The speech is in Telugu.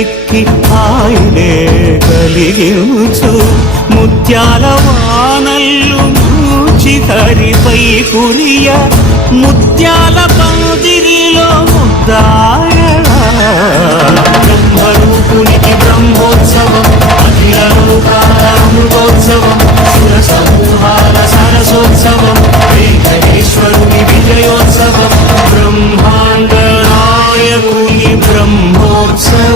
శక్తి ఆయనే కలిగించు ముత్యాల వానల్లు మూచి హరిపై కురియ. ముత్యాల పందిరిలో ముద్దాయ. బ్రహ్మరూపునికి బ్రహ్మోత్సవం అఖిల అమృతోత్సవం సుర సమూహాల సరసోత్సవం వెంకటేశ్వరుని విజయోత్సవం బ్రహ్మాండ నాయకుని బ్రహ్మోత్సవం.